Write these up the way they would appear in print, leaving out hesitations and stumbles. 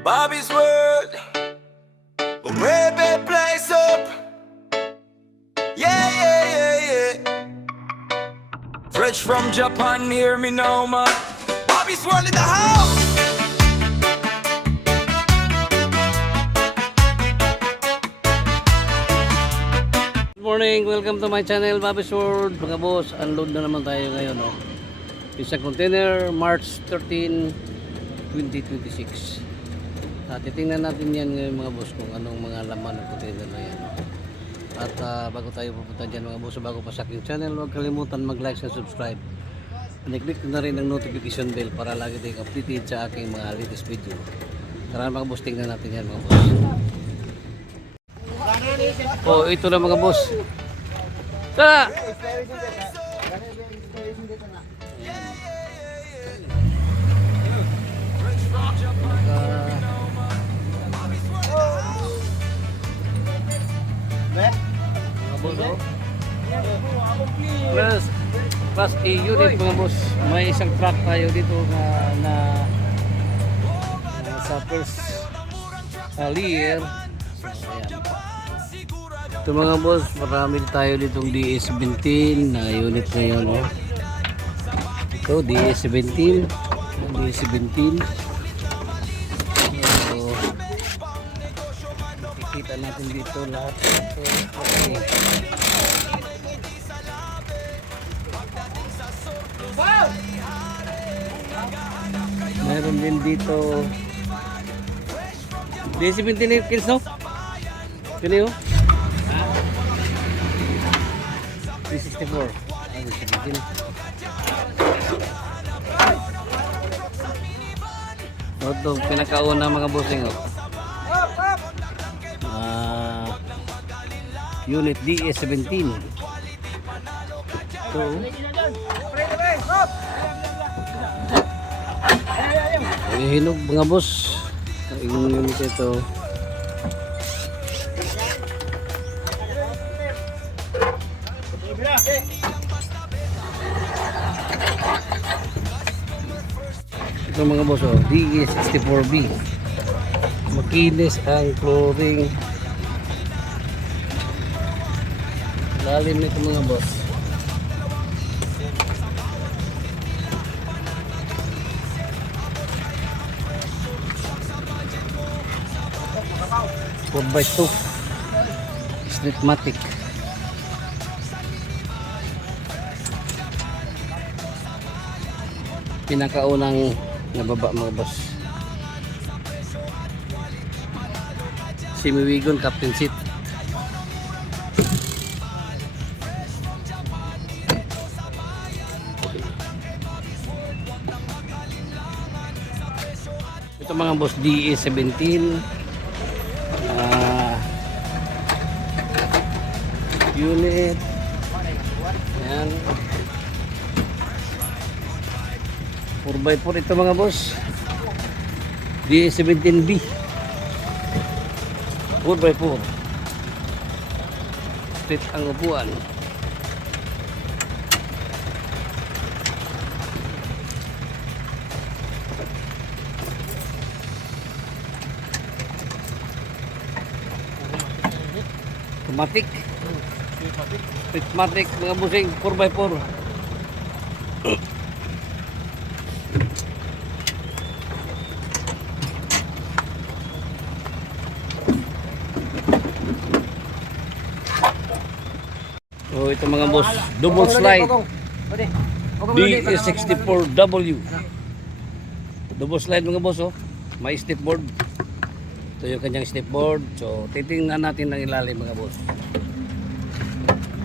Bobby's World, a way better place up. Yeah, yeah, yeah, yeah. Fresh from Japan, hear me now, man. Bobby's World in the house. Good morning, welcome to my channel, Bobby's World. Mga boss, unload na naman tayo ngayon, no? Isang container, March 13, 2026. Titingnan natin yan ngayon mga boss kung anong mga laman ng container na yan. At bago tayo pupunta dyan mga boss, bago pa sa aking channel, huwag kalimutan mag-like and subscribe. And i-click na rin ang notification bell para lagi tayong updated sa aking mga latest video. Tara mga boss, tingnan natin yan mga boss. Oh, ito na mga boss. Tara! Plus A unit mga boss. May isang truck tayo dito na sa first layer. Ayan. Ito mga boss, marami tayo ditong DS17 na unit ngayon, no? Ito, DS17. DS17. So, nakikita natin dito lahat. Ito, okay. Meron din dito DS17 kills, no? Kano yun? 364. Ito pinakauna mga bossing, oh. Unit DS17. Ito. Hinog mga boss. Yung unit ito. Ito mga boss, oh, DE64B. Makinis ang flooring. Lalim nito mga boss. Four by 2 Streetmatic. Pinakaunang nababa mga boss. Simiwigon captain seat. Ito mga boss, DE17 unit. Ayan, 4x4 ito mga boss, DE17B 4x4 split ang upuan. Automatic Streetmatic mga busing 4x4. Oh, ito mga boss, double slide DE64W. Double slide mga boss, oh. May stepboard. Ito yung kanyang stepboard. So titingnan natin ang ilalim mga boss.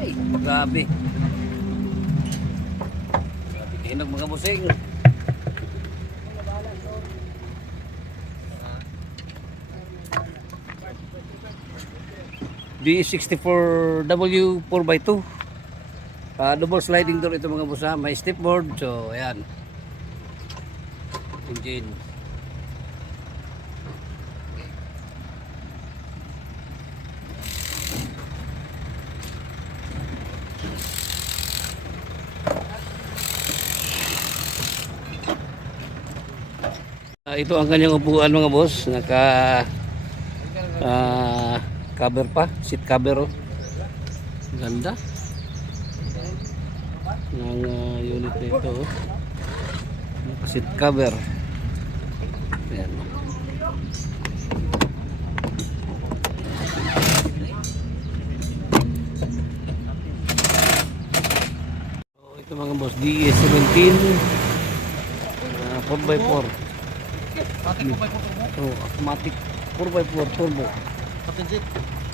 Ay, grabe. Hinog mga busing. D64W 4x2. Double sliding door ito mga busa. May stepboard. So, ayan. Engine. ito ang kanyang upuan mga boss. Naka cover pa, seat cover oh. Ganda ng unit na ito oh. Naka seat cover. Ayan. So, ito mga boss, DE17 4x4. Oh, automatic 4x4 turbo.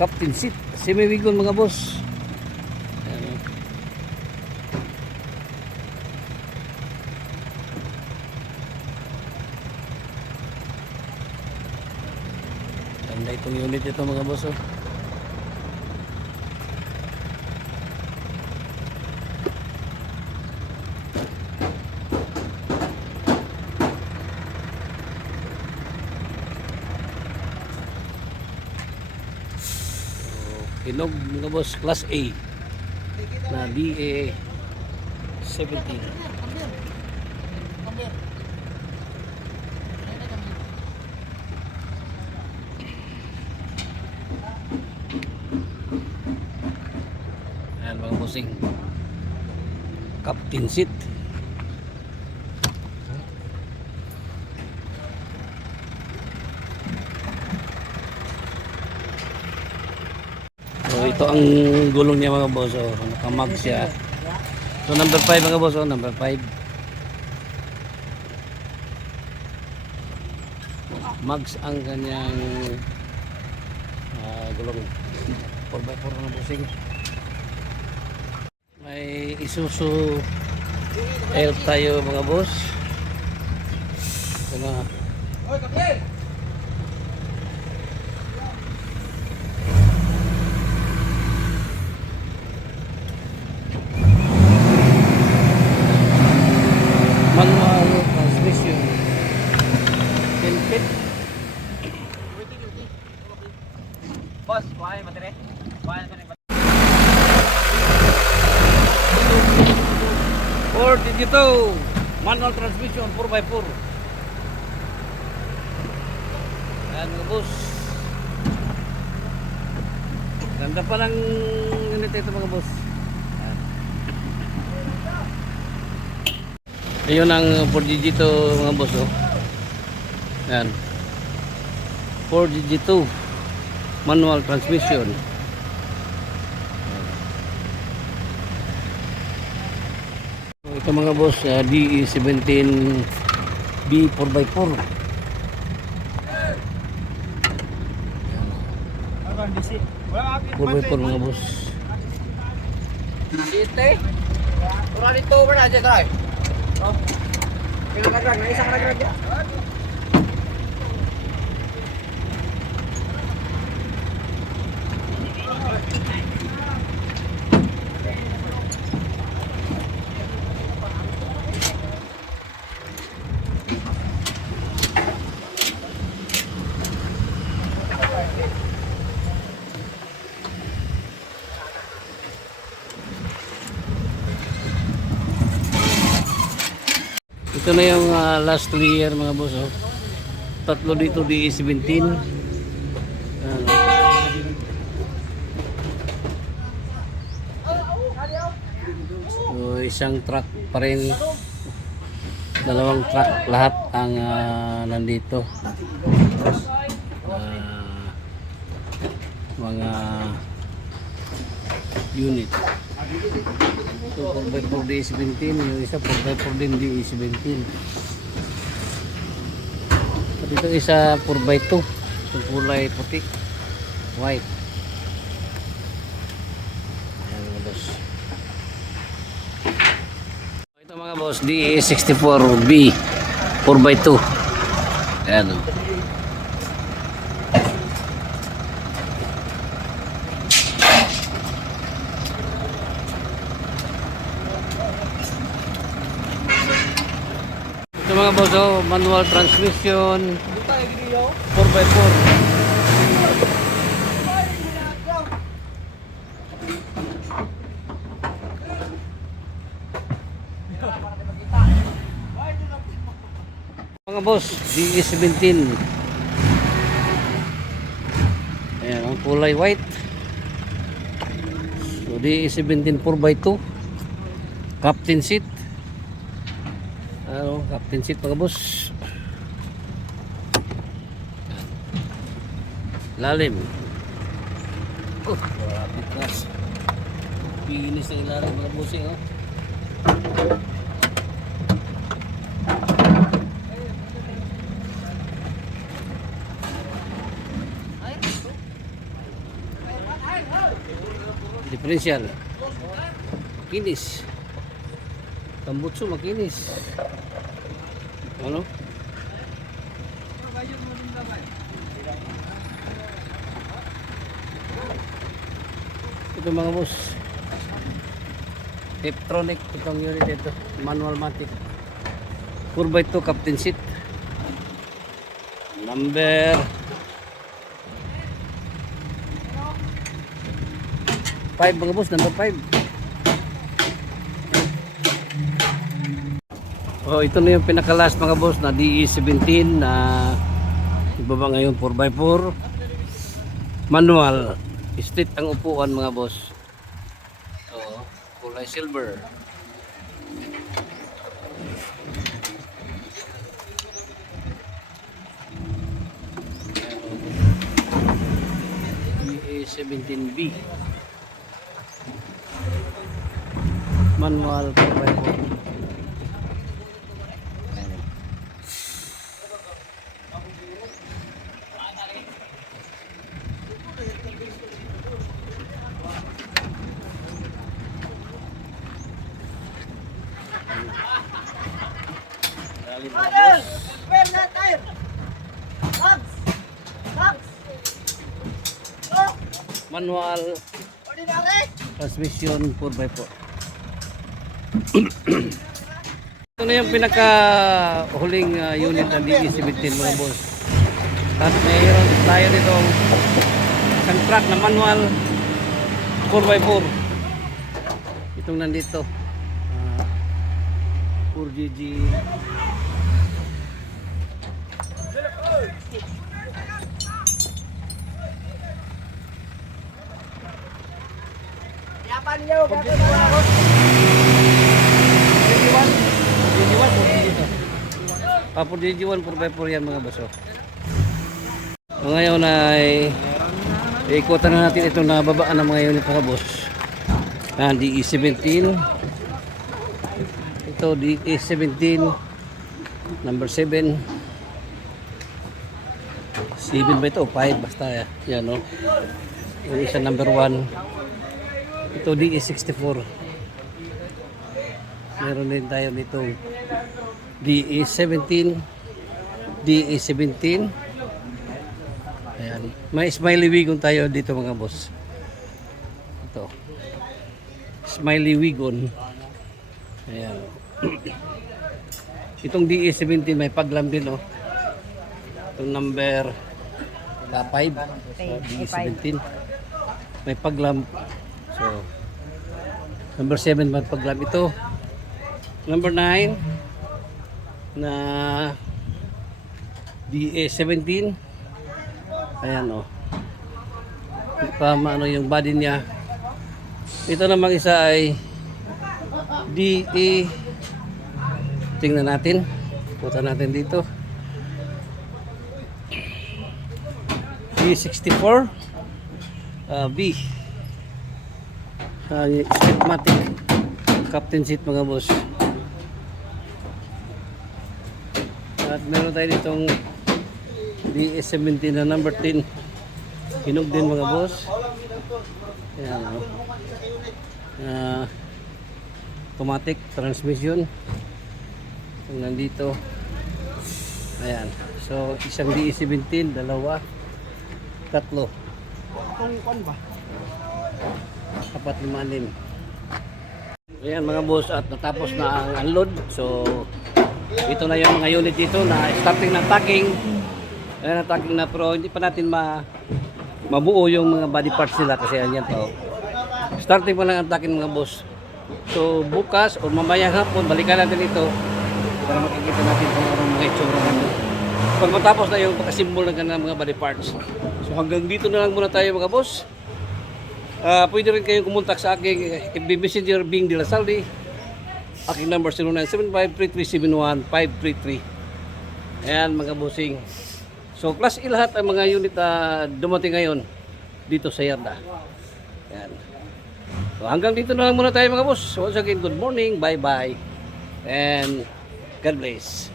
Captain seat. Semi-wagon mga boss. Ayan. Ganda itong unit ito mga boss oh. Hinog mga boss, class A na DA 17. Ayan mga bossing, captain seat. So ito ang gulong niya mga boss oh. Nakamag siya. So number 5 mga boss oh, number 5. Mags ang kanyang gulong 4x4 na bossing. May Isuzu L tayo mga boss. Ito na. Oy, kapten! Manual transmission. Tinpit. Boss, kuhain battery. Kuhain battery. Ford Digito manual transmission 4x4. Ayan mga boss. Ganda pa ng unit ito mga boss. Ayan. Ayun ang Ford Digito mga boss oh. Ayan. Ford Digito manual transmission. Ito mga boss, DE17 B 4x4. 4x4 mga boss. Site. Ura dito ba na dyan tayo? Oh. Pinakagrag na isang kagrag dyan. Ito na yung last layer mga boss oh. Tatlo dito DE17. So, isang truck pa rin. Dalawang truck lahat ang nandito. Mga unit. So 4x4 DE17, yung isa 4x4 din DE17. At ito isa 4x2, yung kulay puti, white. Ayan mga boss. Ito mga boss, DE64B 4x2. Ayan o. Ito mga boss, oh, manual transmission 4x4. Mga mga boss, DE17. Ayan, ang kulay white. So DE17 4x2. Captain seat. Ano, captain seat mga boss. Lalim. Oh, grabe class. Pinis ng ilalim mga bossing, oh. Differential. Makinis. Tambutso makinis. Ano? Ito mga boss. Tiptronic itong unit ito. Manual matic. 4x2 captain seat. Number 5 mga boss, number 5. Oh, ito na yung pinaka-last mga boss na DE17 na ibaba ngayon 4x4. Manual. Street ang upuan mga boss. Oh, kulay silver. DE17B. Manual 4x4. Manual transmission 4x4. Ito na yung pinaka huling unit ng DE17 mga boss. At mayroon tayo dito isang truck na manual 4x4. Itong nandito 4GG. Yapan niyo, gagawin mo ako. Papo DG1 4x4 yan mga boss. So, ngayon ay ikutan na natin itong nababaan ng mga unit mga boss. Yan, DE17. Ito DE17 number 7. 7 ba ito? 5 basta yan, no? Yung isa number 1. Ito DE64. Meron din tayo dito DE17. DE17. Ayan. May smiley wigon tayo dito mga boss. Ito. Smiley wigon. Ayan. Itong DE17 may paglam din, oh. Itong number 5 so, DE17 may paglam. So number 7 may paglam. Ito number 9 na DE17. Ayan, oh. Tama ano yung body niya. Ito namang isa ay DE. Tingnan natin. Punta natin dito. DE64 B. Seatmatic captain seat mga boss. At meron tayo ditong DE17 na number 10. Hinog din mga boss. Ayan, oh. Automatic transmission. Yung nandito. Ayan. So isang DE17, dalawa, tatlo. Kung ba? 4, 5, 6. Ayan mga boss, at natapos na ang unload. So ito na yung mga unit dito na starting ng tacking. Ayan ang tacking na, pero hindi pa natin mabuo yung mga body parts nila kasi yan to. Starting pa lang ang tacking mga boss. So bukas o mamayang hapon balikan natin ito para makikita natin kung anong mga itsura nito. Pag matapos na yung pagkasimbol ng kanilang mga body parts. So hanggang dito na lang muna tayo mga boss. Pwede rin kayong kumontak sa aking FB Messenger Bing De La Salde. Aking number 0975-3371-533. Ayan mga bossing. So class A lahat ang mga unit na dumating ngayon dito sa Yarda. Ayan. So hanggang dito na lang muna tayo mga boss. Once again, good morning, bye bye, and God bless.